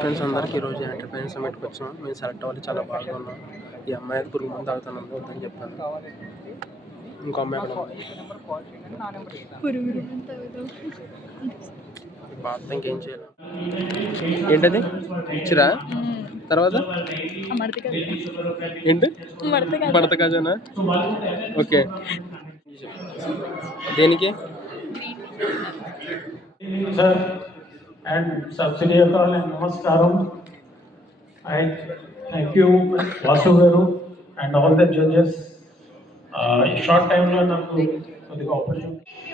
ఫ్రెండ్స్ అందరికీ ఈరోజు ఎంటర్ప్రైన్ సమిట్కి వచ్చాం. మేము సెలెక్ట్ అవ్వాలి, చాలా బాగా ఉన్నాం. ఈ అమ్మాయి అయితే పురుగు మంది తాగుతాను వద్దని చెప్పాను. ఇంకో అమ్మాయి అక్కడ బాధ ఇంకేం చేయాలి. ఏంటది ఇచ్చిరా తర్వాత ఏంటి మడత కాజానా? ఓకే, దేనికి and subsidy and namaskaram. I thank you Vasu garu and all the judges. In short time lo naku the opportunity